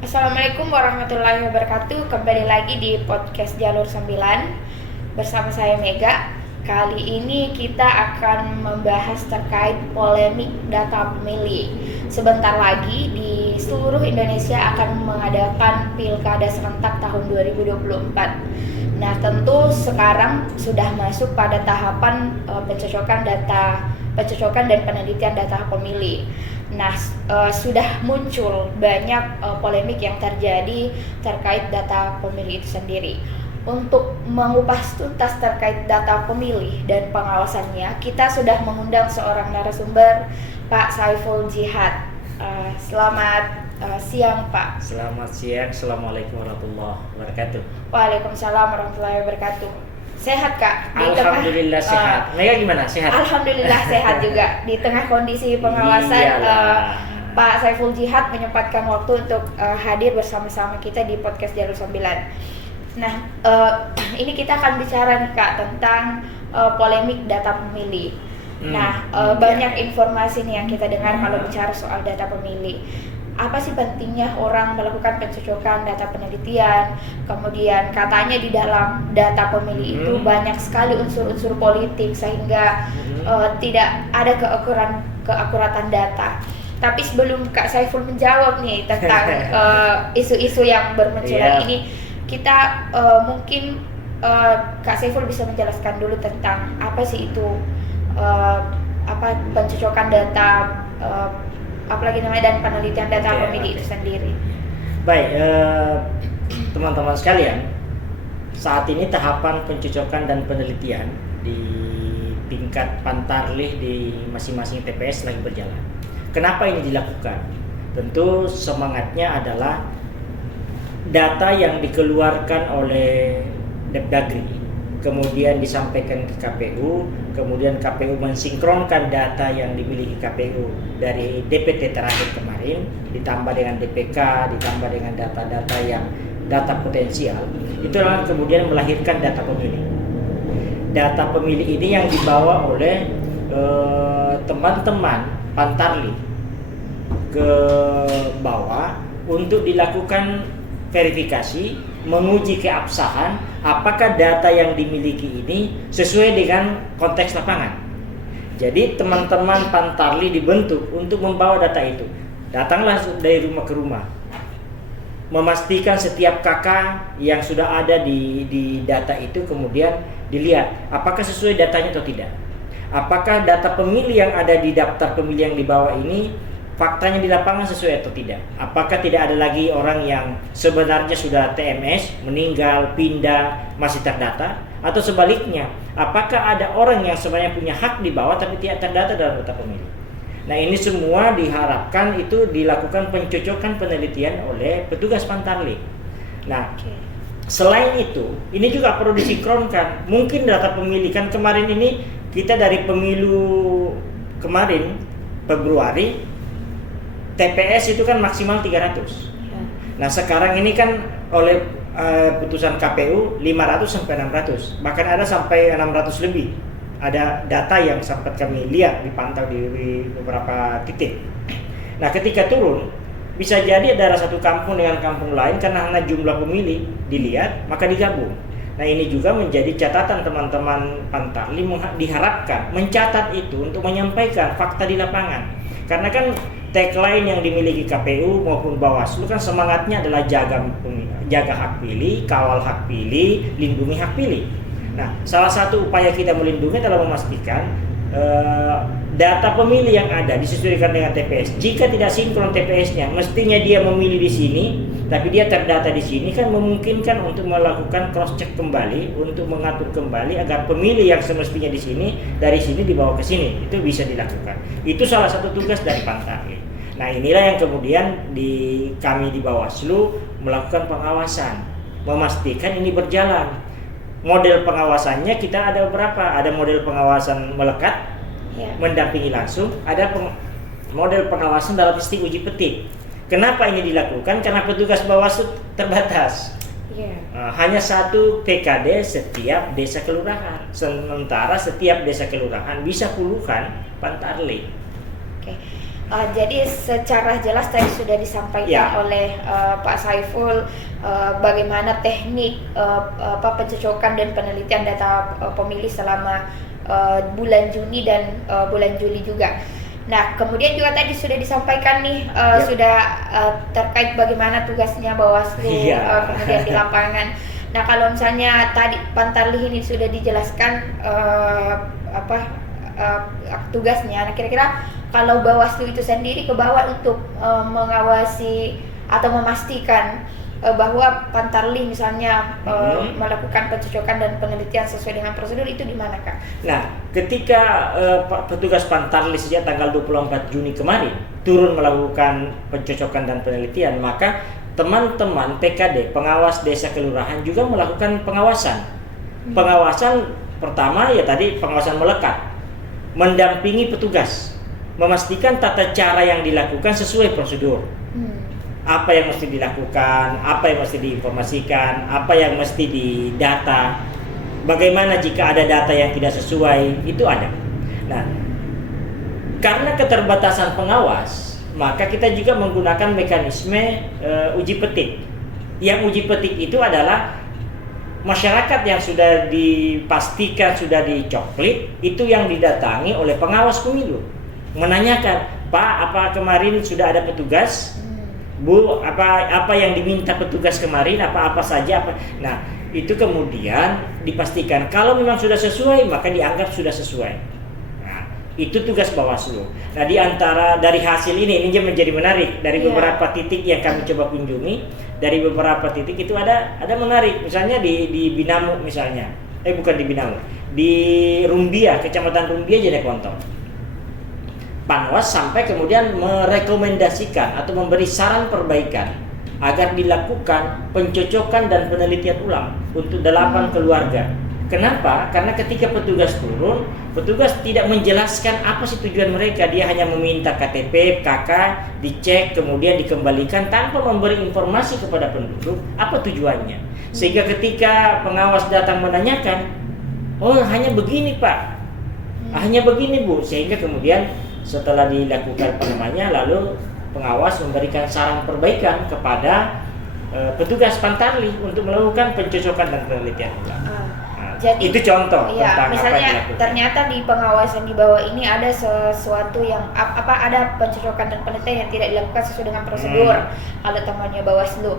Assalamualaikum warahmatullahi wabarakatuh. Kembali lagi di podcast Jalur 9 bersama saya Mega. Kali ini kita akan membahas terkait polemik data pemilih. Sebentar lagi di seluruh Indonesia akan mengadakan Pilkada serentak tahun 2024. Nah, tentu sekarang sudah masuk pada tahapan pencocokan dan penelitian data pemilih. Nah, sudah muncul banyak polemik yang terjadi terkait data pemilih itu sendiri. Untuk mengupas tuntas terkait data pemilih dan pengawasannya, kita sudah mengundang seorang narasumber, Pak Saiful Jihad. Selamat siang, Pak. Selamat siang, Assalamualaikum warahmatullahi wabarakatuh. Waalaikumsalam warahmatullahi wabarakatuh. Sehat, Kak? Alhamdulillah sehat. Mega gimana? Sehat? Alhamdulillah sehat juga. Di tengah kondisi pengawasan, Pak Saiful Jihad menyempatkan waktu untuk hadir bersama-sama kita di podcast Jalur 9. Nah, ini kita akan bicara nih, Kak, tentang polemik data pemilih. Banyak informasi nih yang kita dengar kalau bicara soal data pemilih. Apa sih pentingnya orang melakukan pencocokan data penelitian? Kemudian katanya di dalam data pemilih itu banyak sekali unsur-unsur politik sehingga tidak ada keakuratan data. Tapi sebelum Kak Saiful menjawab nih tentang isu-isu yang bermunculan ini, kita mungkin Kak Saiful bisa menjelaskan dulu tentang apa sih itu pencocokan data, apalagi namanya, dan penelitian data pemilih itu sendiri. Baik, teman-teman sekalian, saat ini tahapan pencocokan dan penelitian di tingkat Pantarlih di masing-masing TPS lagi berjalan. Kenapa ini dilakukan? Tentu semangatnya adalah data yang dikeluarkan oleh Depdagri, kemudian disampaikan ke KPU, kemudian KPU mensinkronkan data yang dimiliki KPU dari DPT terakhir kemarin, ditambah dengan DPK, ditambah dengan data-data yang data potensial, itu adalah kemudian melahirkan data pemilih. Data pemilih ini yang dibawa oleh teman-teman Pantarlih ke bawah untuk dilakukan verifikasi, menguji keabsahan apakah data yang dimiliki ini sesuai dengan konteks lapangan. Jadi teman-teman Pantarlih dibentuk untuk membawa data itu. Datanglah dari rumah ke rumah, memastikan setiap kakak yang sudah ada di data itu, kemudian dilihat apakah sesuai datanya atau tidak. Apakah data pemilih yang ada di daftar pemilih yang dibawa ini faktanya di lapangan sesuai atau tidak? Apakah tidak ada lagi orang yang sebenarnya sudah TMS, meninggal, pindah, masih terdata? Atau sebaliknya, apakah ada orang yang sebenarnya punya hak di bawah tapi tidak terdata dalam data pemilih? Nah, ini semua diharapkan itu dilakukan pencocokan penelitian oleh petugas Pantarlih. Nah, selain itu, ini juga perlu disinkronkan. Mungkin data pemilih, kan kemarin ini kita dari pemilu kemarin Februari, TPS itu kan maksimal 300. Nah, sekarang ini kan oleh putusan KPU 500 sampai 600. Bahkan ada sampai 600 lebih. Ada data yang sempat kami lihat dipantau di beberapa titik. Nah, ketika turun bisa jadi ada satu kampung dengan kampung lain karena hanya jumlah pemilih dilihat maka digabung. Nah, ini juga menjadi catatan teman-teman Pantarlih, diharapkan mencatat itu untuk menyampaikan fakta di lapangan. Karena kan tagline yang dimiliki KPU maupun Bawaslu kan semangatnya adalah jaga hak pilih, kawal hak pilih, lindungi hak pilih. Nah, salah satu upaya kita melindungi adalah memastikan data pemilih yang ada disesuaikan dengan TPS. Jika tidak sinkron TPS-nya, mestinya dia memilih di sini, tapi dia terdata di sini, kan memungkinkan untuk melakukan cross check kembali, untuk mengatur kembali agar pemilih yang semestinya di sini dari sini dibawa ke sini. Itu bisa dilakukan. Itu salah satu tugas dari Pantarlih. Nah, inilah yang kemudian kami di Bawaslu melakukan pengawasan, memastikan ini berjalan. Model pengawasannya kita ada beberapa. Ada model pengawasan melekat, mendampingi langsung. Ada model pengawasan dalam sistem uji petik. Kenapa ini dilakukan? Karena petugas Bawaslu terbatas. Hanya satu PKD setiap desa kelurahan. Sementara setiap desa kelurahan bisa puluhan Pantarlih. Jadi secara jelas tadi sudah disampaikan Ya. oleh Pak Saiful bagaimana teknik pencocokan dan penelitian data pemilih selama bulan Juni dan bulan Juli juga. Nah, kemudian juga tadi sudah disampaikan nih Yap. sudah terkait bagaimana tugasnya Bawaslu Iya. kemudian di lapangan. Nah, kalau misalnya tadi Pantarlih ini sudah dijelaskan tugasnya. Nah, kira-kira kalau Bawaslu itu sendiri ke bawah untuk mengawasi atau memastikan bahwa Pantarlih misalnya melakukan pencocokan dan penelitian sesuai dengan prosedur itu di mana, Kak? Nah, ketika petugas Pantarlih sejak tanggal 24 Juni kemarin turun melakukan pencocokan dan penelitian, maka teman-teman PKD, pengawas desa kelurahan juga melakukan pengawasan. Pengawasan pertama ya tadi pengawasan melekat, mendampingi petugas, memastikan tata cara yang dilakukan sesuai prosedur. Apa yang mesti dilakukan, apa yang mesti diinformasikan, apa yang mesti didata, bagaimana jika ada data yang tidak sesuai, itu ada. Nah, karena keterbatasan pengawas, maka kita juga menggunakan mekanisme uji petik. Yang uji petik itu adalah masyarakat yang sudah dipastikan sudah dicoklit, itu yang didatangi oleh pengawas pemilu, menanyakan, Pak, apa kemarin sudah ada petugas? Bu, apa yang diminta petugas kemarin, apa saja apa. Nah, itu kemudian dipastikan kalau memang sudah sesuai, maka dianggap sudah sesuai. Nah, itu tugas Bawaslu. Nah, dari hasil ini menjadi menarik dari beberapa titik yang kami coba kunjungi, dari beberapa titik itu ada menarik. Misalnya di Binamu misalnya. Bukan di Binamu. Di Rumbia, Kecamatan Rumbia Jeneponto. Panwas sampai kemudian merekomendasikan atau memberi saran perbaikan agar dilakukan pencocokan dan penelitian ulang untuk 8 keluarga. Kenapa? Karena ketika petugas turun, petugas tidak menjelaskan apa sih tujuan mereka. Dia hanya meminta KTP, KK, dicek, kemudian dikembalikan tanpa memberi informasi kepada penduduk apa tujuannya. Sehingga ketika pengawas datang menanyakan, oh hanya begini Pak, hanya begini Bu. Sehingga kemudian setelah dilakukan lalu pengawas memberikan saran perbaikan kepada petugas Pantarlih untuk melakukan pencocokan dan penelitian ulang. Jadi itu contoh ya, tentang apa yang misalnya dilakukan. ternyata di pengawasan di bawah ini ada sesuatu yang ada pencocokan dan penelitian yang tidak dilakukan sesuai dengan prosedur kalau temannya Bawaslu.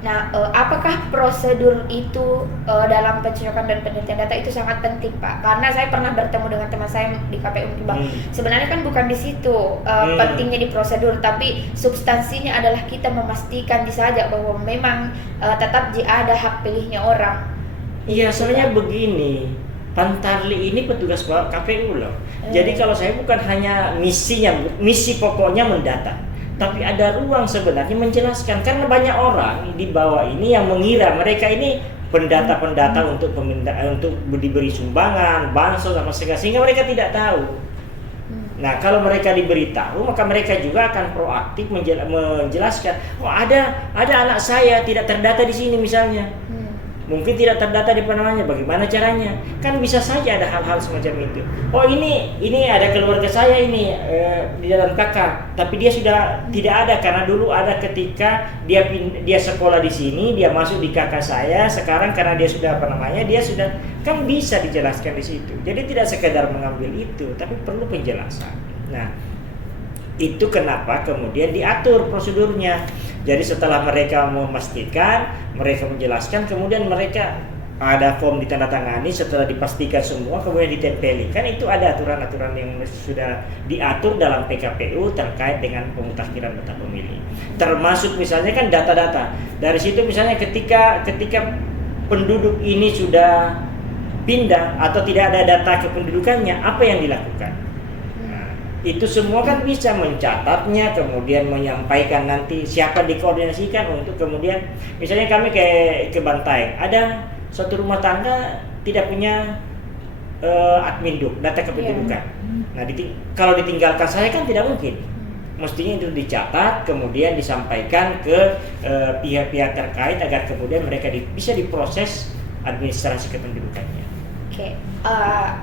Nah, apakah prosedur itu dalam pencocokan dan penelitian data itu sangat penting, Pak? Karena saya pernah bertemu dengan teman saya di KPU Bang. Sebenarnya kan bukan di situ pentingnya di prosedur, tapi substansinya adalah kita memastikan saja bahwa memang tetap ada hak pilihnya orang. Iya, sebenarnya begini. Pantarlih ini petugas KPU loh. Jadi kalau saya bukan hanya misi pokoknya mendata, tapi ada ruang sebenarnya menjelaskan, karena banyak orang di bawah ini yang mengira mereka ini pendata untuk diberi sumbangan, bansos sama segala, sehingga mereka tidak tahu. Nah, kalau mereka diberitahu, maka mereka juga akan proaktif menjelaskan, oh ada anak saya tidak terdata di sini misalnya. Mungkin tidak terdata di namanya, bagaimana caranya? Kan bisa saja ada hal-hal semacam itu. Oh ini ada keluarga saya ini di dalam KK, tapi dia sudah tidak ada karena dulu ada ketika dia sekolah di sini, dia masuk di KK saya. Sekarang karena dia sudah dia sudah, kan bisa dijelaskan di situ. Jadi tidak sekedar mengambil itu, tapi perlu penjelasan. Nah, itu kenapa kemudian diatur prosedurnya. Jadi setelah mereka memastikan, mereka menjelaskan, kemudian mereka ada form ditandatangani, setelah dipastikan semua kemudian ditempeli. Kan itu ada aturan-aturan yang sudah diatur dalam PKPU terkait dengan pemutakhiran data pemilih. Termasuk misalnya kan data-data. Dari situ misalnya ketika penduduk ini sudah pindah atau tidak ada data kependudukannya, apa yang dilakukan? Itu semua kan bisa mencatatnya, kemudian menyampaikan nanti siapa dikoordinasikan untuk kemudian misalnya kami ke Bantaeng, ada suatu rumah tangga tidak punya adminduk, data kependudukan. Nah, kalau ditinggalkan saya kan tidak mungkin. Mestinya itu dicatat, kemudian disampaikan ke pihak-pihak terkait agar kemudian mereka bisa diproses administrasi kependudukannya.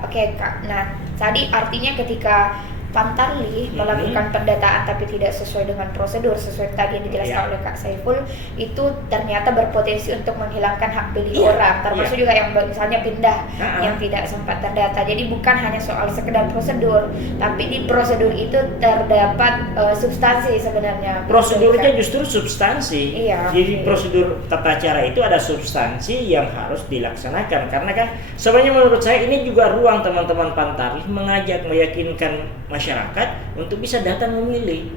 Oke, Kak. Nah, tadi artinya ketika Pantarlih melakukan pendataan tapi tidak sesuai dengan prosedur sesuai tadi yang dijelaskan oleh Kak Saiful, itu ternyata berpotensi untuk menghilangkan hak pilih orang, termasuk juga yang misalnya pindah yang tidak sempat terdata. Jadi bukan hanya soal sekedar prosedur, tapi di prosedur itu terdapat substansi sebenarnya. Prosedurnya justru substansi. Iya. Jadi prosedur tata cara itu ada substansi yang harus dilaksanakan, karena kan sebenarnya menurut saya ini juga ruang teman-teman Pantarlih mengajak, meyakinkan masyarakat untuk bisa datang memilih.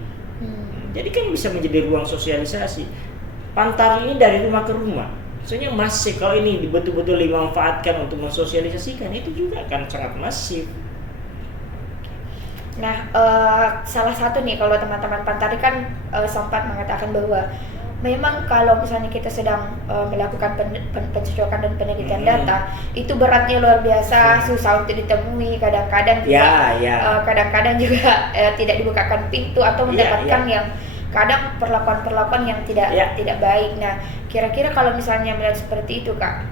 Jadi kan bisa menjadi ruang sosialisasi. Pantarlih ini dari rumah ke rumah. Soalnya masif, kalau ini betul-betul dimanfaatkan untuk mensosialisasikan, itu juga akan sangat masif. Nah, salah satu nih kalau teman-teman Pantarlih kan sempat mengatakan bahwa memang kalau misalnya kita sedang melakukan pencocokan dan penelitian data, itu beratnya luar biasa, susah untuk ditemui, kadang-kadang juga kadang-kadang juga tidak dibukakan pintu atau mendapatkan yang kadang perlakuan-perlakuan yang tidak baik. Nah, kira-kira kalau misalnya melihat seperti itu, Kak,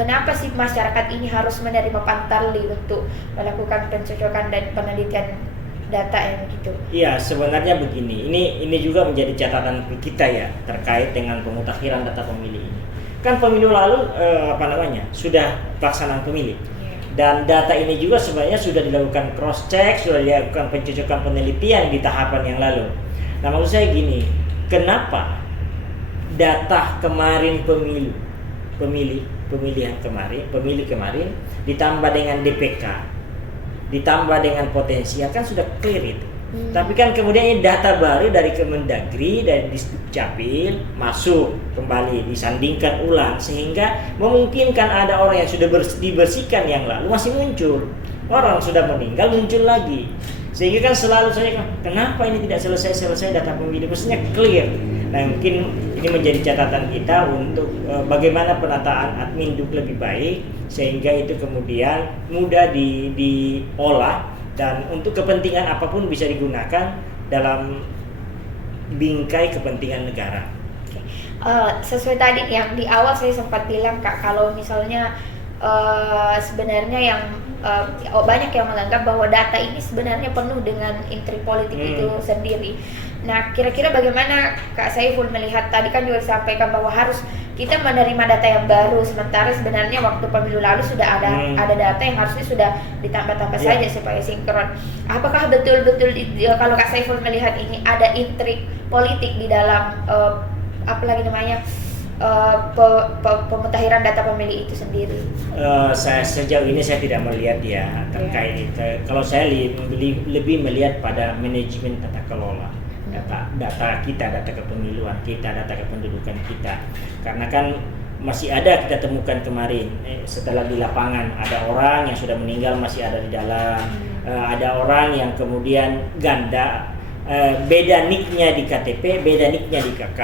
kenapa sih masyarakat ini harus menerima Pantarlih untuk melakukan pencocokan dan penelitian data yang begitu? Iya, sebenarnya begini. Ini juga menjadi catatan kita ya terkait dengan pemutakhiran data pemilih ini. Kan pemilu lalu sudah pelaksanaan pemilih. Dan data ini juga sebenarnya sudah dilakukan cross check, sudah dilakukan pencocokan penelitian di tahapan yang lalu. Nah, maksud saya gini, kenapa data kemarin pemilihan kemarin ditambah dengan DPK, ditambah dengan potensial, kan sudah clear itu. Tapi kan kemudian ini data baru dari Kemendagri, dari Disdukcapil masuk kembali, disandingkan ulang, sehingga memungkinkan ada orang yang sudah dibersihkan yang lalu masih muncul, orang sudah meninggal muncul lagi, sehingga kan selalu saya kenapa ini tidak selesai data pemilih, maksudnya clear. Nah, mungkin ini menjadi catatan kita untuk bagaimana penataan adminduk lebih baik, sehingga itu kemudian mudah diolah dan untuk kepentingan apapun bisa digunakan dalam bingkai kepentingan negara. Sesuai tadi yang di awal saya sempat bilang, Kak, kalau misalnya sebenarnya yang banyak yang menganggap bahwa data ini sebenarnya penuh dengan intrik politik itu sendiri. Nah, kira-kira bagaimana Kak Saiful melihat, tadi kan juga disampaikan bahwa harus kita menerima data yang baru, sementara sebenarnya waktu pemilu lalu sudah ada data yang harusnya sudah ditambah-tambah saja supaya sinkron. Apakah betul-betul kalau Kak Saiful melihat ini ada intrik politik di dalam pemutakhiran data pemilih itu sendiri? Sejauh ini saya tidak melihat ya terkait itu. Kalau saya lebih melihat pada manajemen tata kelola data kita, data kepemiluan kita, data kependudukan kita. Karena kan masih ada kita temukan kemarin setelah di lapangan ada orang yang sudah meninggal masih ada di dalam, ada orang yang kemudian ganda, beda nicknya di KTP, beda nicknya di KK.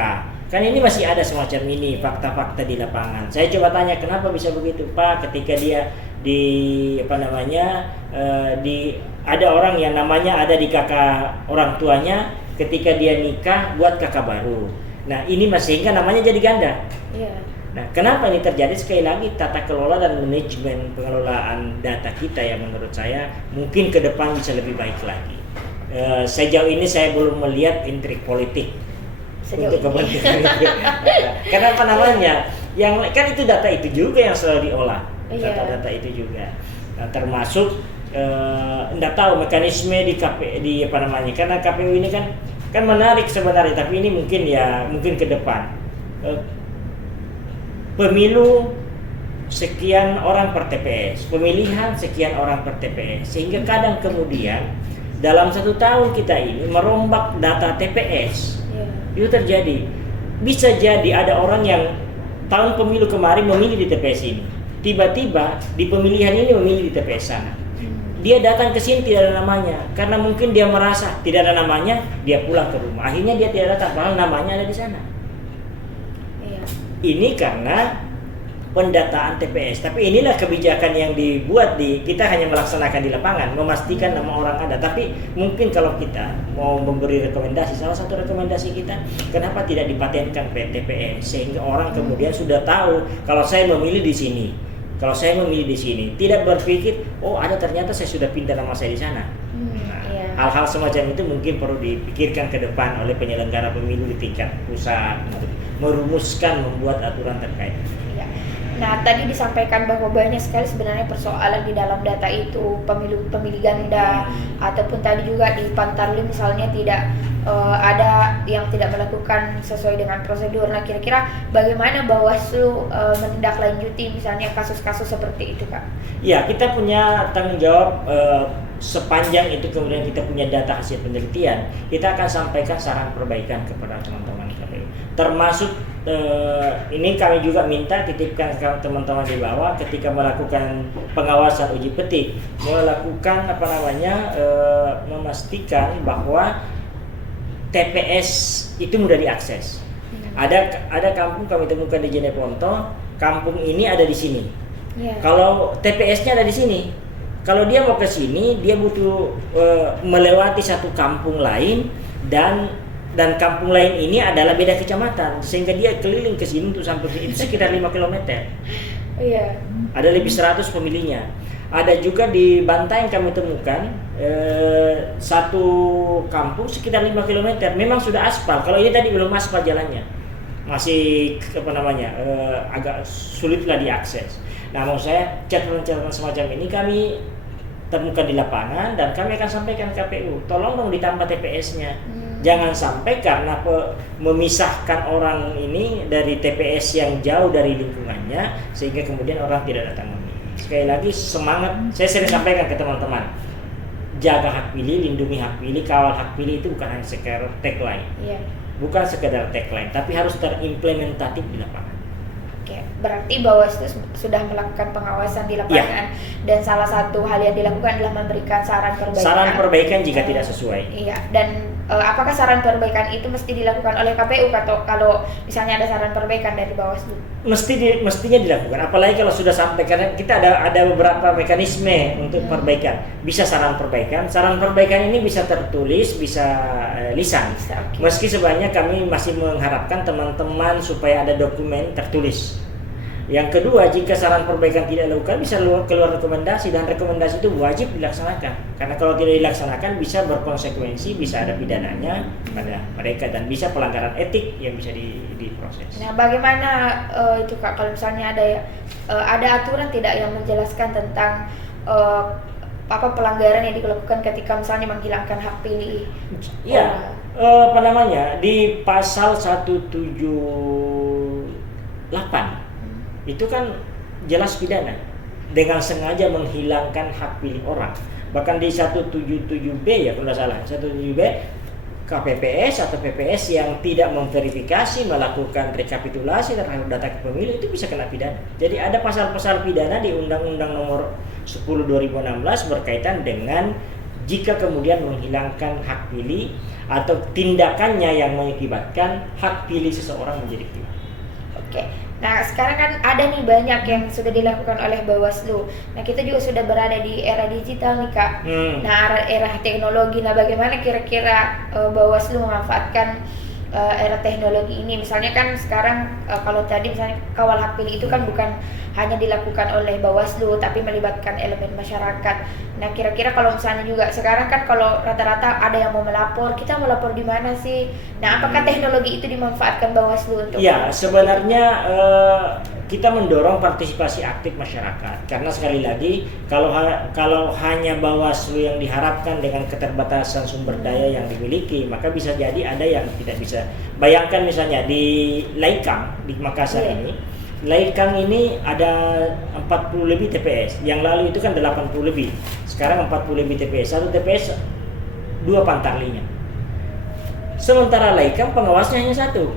Kan ini masih ada semacam ini fakta-fakta di lapangan. Saya coba tanya kenapa bisa begitu, Pak, ketika dia ada orang yang namanya ada di kakak orang tuanya, ketika dia nikah buat kakak baru. Nah, ini sehingga namanya jadi ganda. Nah, kenapa ini terjadi? Sekali lagi tata kelola dan manajemen pengelolaan data kita yang menurut saya mungkin ke depan bisa lebih baik lagi. Sejauh ini saya belum melihat intrik politik untuk kepentingan itu. Kenapa namanya? Yang kan itu data itu juga yang selalu diolah. Data-data itu juga. Nah, termasuk enggak tahu mekanisme karena KPU ini kan menarik sebenarnya, tapi ini mungkin ke depan. Pemilu sekian orang per TPS, pemilihan sekian orang per TPS, sehingga kadang kemudian dalam 1 tahun kita ini merombak data TPS. Itu terjadi. Bisa jadi ada orang yang tahun pemilu kemarin memilih di TPS ini, tiba-tiba di pemilihan ini memilih di TPS sana. Dia datang ke sini tidak ada namanya, karena mungkin dia merasa tidak ada namanya, dia pulang ke rumah. Akhirnya dia tidak datang, padahal namanya ada di sana. Ini karena pendataan TPS. Tapi inilah kebijakan yang dibuat kita hanya melaksanakan di lapangan, memastikan nama orang ada. Tapi mungkin kalau kita mau memberi rekomendasi, salah satu rekomendasi kita, kenapa tidak dipatenkan TPS sehingga orang kemudian sudah tahu kalau saya memilih di sini. Kalau saya memilih di sini, tidak berpikir, oh ada ternyata saya sudah pindah nama saya di sana. Nah, hal-hal semacam itu mungkin perlu dipikirkan ke depan oleh penyelenggara pemilu di tingkat pusat untuk merumuskan, membuat aturan terkait. Ya. Nah, tadi disampaikan bahwa banyak sekali sebenarnya persoalan di dalam data itu, pemilih ganda, ataupun tadi juga di Pantarlih misalnya tidak ada yang tidak melakukan sesuai dengan prosedur. Nah, kira-kira bagaimana Bawaslu menindaklanjuti misalnya kasus-kasus seperti itu, Kak? Ya, kita punya tanggung jawab sepanjang itu kemudian kita punya data hasil penelitian, kita akan sampaikan saran perbaikan kepada teman-teman KPU. Termasuk ini kami juga minta titipkan ke teman-teman di bawah ketika melakukan pengawasan uji petik, melakukan memastikan bahwa TPS itu mudah diakses. Ada kampung kami temukan di Jeneponto, kampung ini ada di sini. Yeah. Kalau TPS-nya ada di sini, kalau dia mau ke sini, dia butuh melewati satu kampung lain dan kampung lain ini adalah beda kecamatan, sehingga dia keliling ke sini untuk sampai itu sekitar 5 km. Iya. Ada lebih 100 pemilihnya. Ada juga di Bantaeng yang kami temukan satu kampung sekitar 5 km. Memang sudah aspal. Kalau ini tadi belum aspal jalannya, masih agak sulitlah diakses. Nah, maksud saya catatan semacam ini kami temukan di lapangan dan kami akan sampaikan ke KPU. Tolong dong ditambah TPS-nya. Jangan sampai karena memisahkan orang ini dari TPS yang jauh dari lingkungannya sehingga kemudian orang tidak datang memilih. Sekali lagi semangat, saya sering sampaikan ke teman-teman, jaga hak pilih, lindungi hak pilih, kawal hak pilih itu bukan hanya sekedar tagline, bukan sekedar tagline, tapi harus terimplementatif di lapangan. Oke, berarti Bawaslu sudah melakukan pengawasan di lapangan, dan salah satu hal yang dilakukan adalah memberikan saran perbaikan. Saran perbaikan jika tidak sesuai. Iya, dan apakah saran perbaikan itu mesti dilakukan oleh KPU atau kalau misalnya ada saran perbaikan dari Bawaslu? Mestinya dilakukan, apalagi kalau sudah sampai, karena kita ada beberapa mekanisme untuk perbaikan. Bisa saran perbaikan ini bisa tertulis, bisa lisan. Meski sebenarnya kami masih mengharapkan teman-teman supaya ada dokumen tertulis. Yang kedua, jika saran perbaikan tidak dilakukan, bisa keluar rekomendasi, dan rekomendasi itu wajib dilaksanakan. Karena kalau tidak dilaksanakan bisa berkonsekuensi, bisa ada pidananya pada mereka dan bisa pelanggaran etik yang bisa diproses. Nah, bagaimana itu Kak, kalau misalnya ada aturan tidak yang menjelaskan tentang pelanggaran yang dilakukan ketika misalnya menghilangkan hak pilih? Iya, di pasal 178 itu kan jelas pidana dengan sengaja menghilangkan hak pilih orang. Bahkan di 177B ya kalau tidak salah, 177B KPPS atau PPS yang tidak memverifikasi, melakukan rekapitulasi terhadap data pemilih itu bisa kena pidana. Jadi ada pasal-pasal pidana di Undang-Undang Nomor 10 2016 berkaitan dengan jika kemudian menghilangkan hak pilih atau tindakannya yang mengakibatkan hak pilih seseorang menjadi hilang. Oke. Nah, sekarang kan ada nih banyak yang sudah dilakukan oleh Bawaslu. Nah, kita juga sudah berada di era digital nih, Kak. Nah, era teknologi. Nah, bagaimana kira-kira Bawaslu memanfaatkan era teknologi ini? Misalnya kan sekarang kalau tadi misalnya kawal hak pilih itu kan bukan hanya dilakukan oleh Bawaslu tapi melibatkan elemen masyarakat. Nah, kira-kira kalau misalnya juga sekarang kan kalau rata-rata ada yang mau melapor, kita melapor di mana sih? Nah, apakah teknologi itu dimanfaatkan Bawaslu untuk? Ya, sebenarnya kita mendorong partisipasi aktif masyarakat, karena sekali lagi kalau hanya Bawaslu yang diharapkan dengan keterbatasan sumber daya yang dimiliki, maka bisa jadi ada yang tidak bisa. Bayangkan misalnya di Laikang di Makassar ini, Laikang ini ada 40 lebih TPS. Yang lalu itu kan 80 lebih. Sekarang 40 lebih TPS. Satu TPS 2 pantarlinya. Sementara Laikang pengawasnya hanya 1.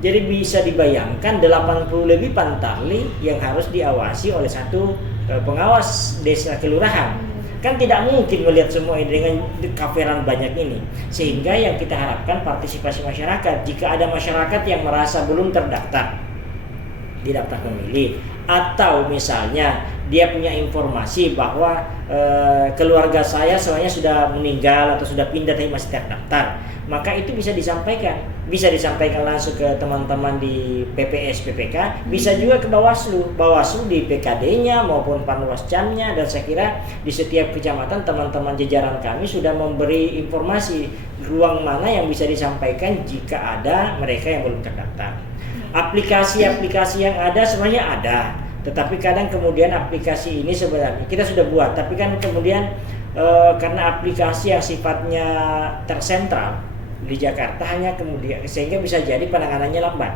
Jadi bisa dibayangkan 80 lebih pantarli yang harus diawasi oleh satu pengawas desa kelurahan. Kan tidak mungkin melihat semua ini dengan kaveran banyak ini. Sehingga yang kita harapkan partisipasi masyarakat. Jika ada masyarakat yang merasa belum terdaftar di daftar pemilih, atau misalnya dia punya informasi bahwa keluarga saya semuanya sudah meninggal atau sudah pindah tapi masih terdaftar, maka itu bisa disampaikan langsung ke teman-teman di PPS PPK, bisa juga ke Bawaslu di PKD-nya maupun Panwascamnya, dan saya kira di setiap kecamatan teman-teman jajaran kami sudah memberi informasi ruang mana yang bisa disampaikan jika ada mereka yang belum terdaftar. Aplikasi-aplikasi yang ada sebenarnya ada, tetapi kadang kemudian aplikasi ini sebenarnya kita sudah buat, tapi kan kemudian karena aplikasi yang sifatnya tersentral di Jakarta hanya kemudian sehingga bisa jadi penanganannya lambat.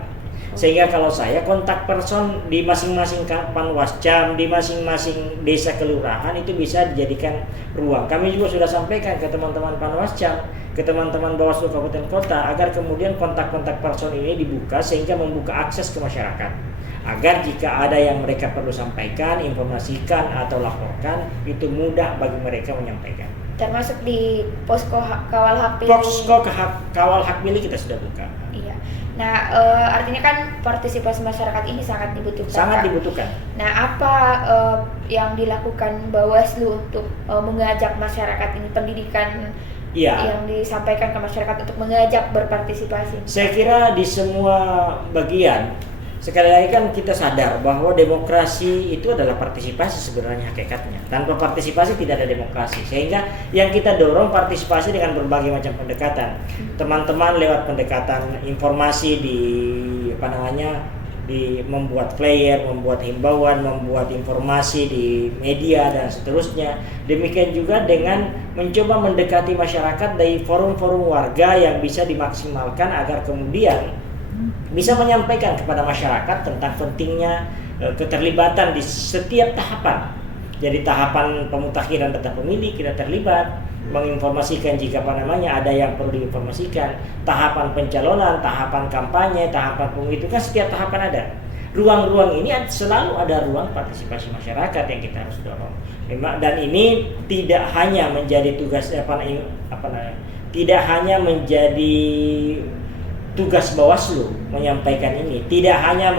Sehingga kalau saya kontak person di masing-masing Panwascam, di masing-masing desa kelurahan itu bisa dijadikan ruang. Kami juga sudah sampaikan ke teman-teman Panwascam, ke teman-teman Bawaslu Kabupaten Kota agar kemudian kontak-kontak person ini dibuka sehingga membuka akses ke masyarakat. Agar jika ada yang mereka perlu sampaikan, informasikan atau laporkan, itu mudah bagi mereka menyampaikan. Termasuk di posko kawal hak pilih. Posko kawal hak pilih kita sudah buka. Iya. Nah, artinya kan partisipasi masyarakat ini sangat dibutuhkan. Sangat dibutuhkan. Nah, apa yang dilakukan Bawaslu untuk mengajak masyarakat ini, pendidikan yang disampaikan ke masyarakat untuk mengajak berpartisipasi? Saya kira di semua bagian. Sekali lagi kan kita sadar bahwa demokrasi itu adalah partisipasi sebenarnya hakikatnya. Tanpa partisipasi tidak ada demokrasi. Sehingga yang kita dorong partisipasi dengan berbagai macam pendekatan. Teman-teman lewat pendekatan informasi di membuat flyer, membuat himbauan, membuat informasi di media dan seterusnya. Demikian juga dengan mencoba mendekati masyarakat dari forum-forum warga yang bisa dimaksimalkan agar kemudian bisa menyampaikan kepada masyarakat tentang pentingnya keterlibatan di setiap tahapan. Jadi tahapan pemutakhiran data pemilih kita terlibat, menginformasikan jika ada yang perlu diinformasikan, tahapan pencalonan, tahapan kampanye, tahapan pemilu, itu kan setiap tahapan ada. Ruang-ruang ini selalu ada ruang partisipasi masyarakat yang kita harus dorong. Dan ini tidak hanya menjadi tugas tidak hanya menjadi tugas Bawaslu menyampaikan ini, tidak hanya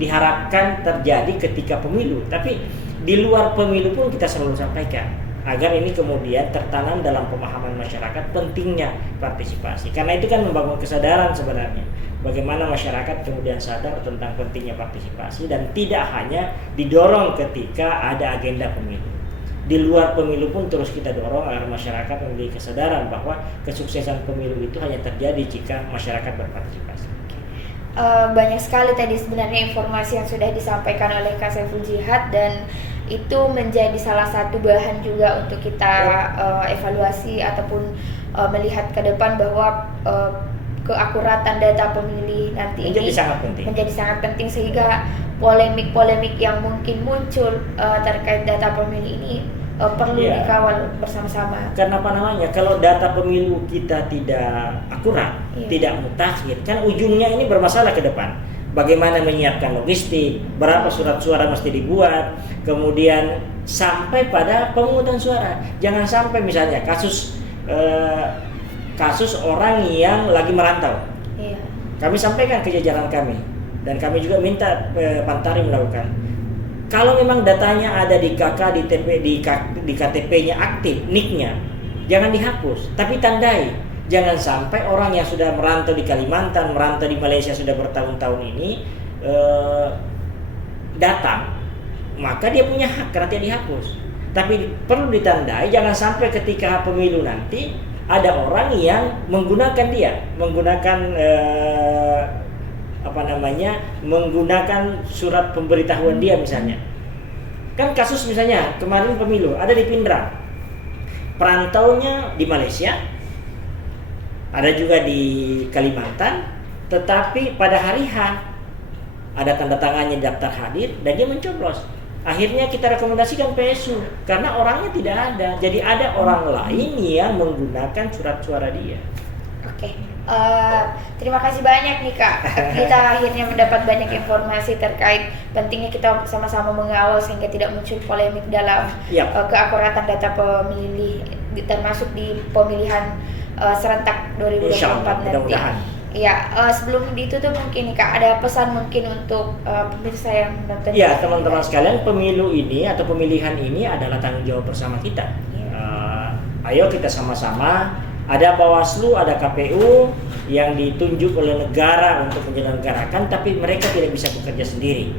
diharapkan terjadi ketika pemilu, tapi di luar pemilu pun kita selalu sampaikan agar ini kemudian tertanam dalam pemahaman masyarakat pentingnya partisipasi. Karena itu kan membangun kesadaran sebenarnya bagaimana masyarakat kemudian sadar tentang pentingnya partisipasi dan tidak hanya didorong ketika ada agenda pemilu. Di luar pemilu pun terus kita dorong agar masyarakat memiliki kesadaran bahwa kesuksesan pemilu itu hanya terjadi jika masyarakat berpartisipasi. Banyak sekali tadi sebenarnya informasi yang sudah disampaikan oleh Kak Saiful Jihad, dan itu menjadi salah satu bahan juga untuk kita evaluasi ataupun melihat ke depan bahwa keakuratan data pemilih nanti menjadi sangat penting sehingga polemik-polemik yang mungkin muncul terkait data pemilih ini perlu dikawal bersama-sama. Karena kalau data pemilu kita tidak akurat, tidak mutakhir, kan ujungnya ini bermasalah ke depan. Bagaimana menyiapkan logistik, berapa surat suara mesti dibuat, kemudian sampai pada pemungutan suara. Jangan sampai misalnya kasus orang yang lagi merantau. Kami sampaikan ke jajaran kami dan kami juga minta Pantari melakukan. Kalau memang datanya ada di KK, di KTP-nya aktif, NIK-nya, jangan dihapus, tapi tandai. Jangan sampai orang yang sudah merantau di Kalimantan, merantau di Malaysia sudah bertahun-tahun ini datang, maka dia punya hak karena dia dihapus. Tapi perlu ditandai, jangan sampai ketika pemilu nanti ada orang yang menggunakan menggunakan surat pemberitahuan dia misalnya. Kan kasus misalnya kemarin pemilu ada di Pindrang, perantaunya di Malaysia, ada juga di Kalimantan, tetapi pada hari H ada tanda tangannya daftar hadir dan dia mencoblos. Akhirnya kita rekomendasikan PSU karena orangnya tidak ada. Jadi ada orang lain yang menggunakan surat suara dia. Oke. Terima kasih banyak nih Kak. Kita akhirnya mendapat banyak informasi terkait pentingnya kita sama-sama mengawal sehingga tidak muncul polemik dalam keakuratan data pemilih, termasuk di pemilihan serentak 2024 nanti. Ya, sebelum ditutup mungkin nih Kak, ada pesan mungkin untuk pemirsa yang menonton. Ya, teman-teman sekalian, pemilu ini atau pemilihan ini adalah tanggung jawab bersama kita. Ayo kita sama-sama Ada Bawaslu, ada KPU yang ditunjuk oleh negara untuk menyelenggarakan, tapi mereka tidak bisa bekerja sendiri.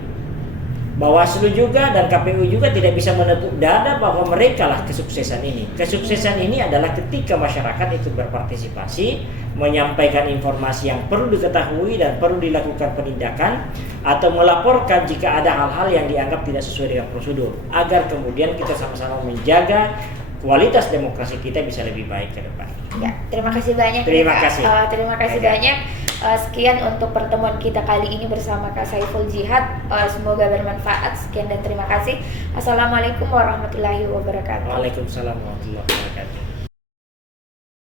Bawaslu juga dan KPU juga tidak bisa menepuk dada bahwa mereka lah kesuksesan ini. Kesuksesan ini adalah ketika masyarakat itu berpartisipasi, menyampaikan informasi yang perlu diketahui dan perlu dilakukan penindakan, atau melaporkan jika ada hal-hal yang dianggap tidak sesuai dengan prosedur, agar kemudian kita sama-sama menjaga kualitas demokrasi kita bisa lebih baik ke depan. Ya, terima kasih banyak. Terima kasih. Terima kasih banyak. Sekian untuk pertemuan kita kali ini bersama Kak Saiful Jihad. Semoga bermanfaat. Sekian dan terima kasih. Assalamualaikum warahmatullahi wabarakatuh. Waalaikumsalam warahmatullahi wabarakatuh.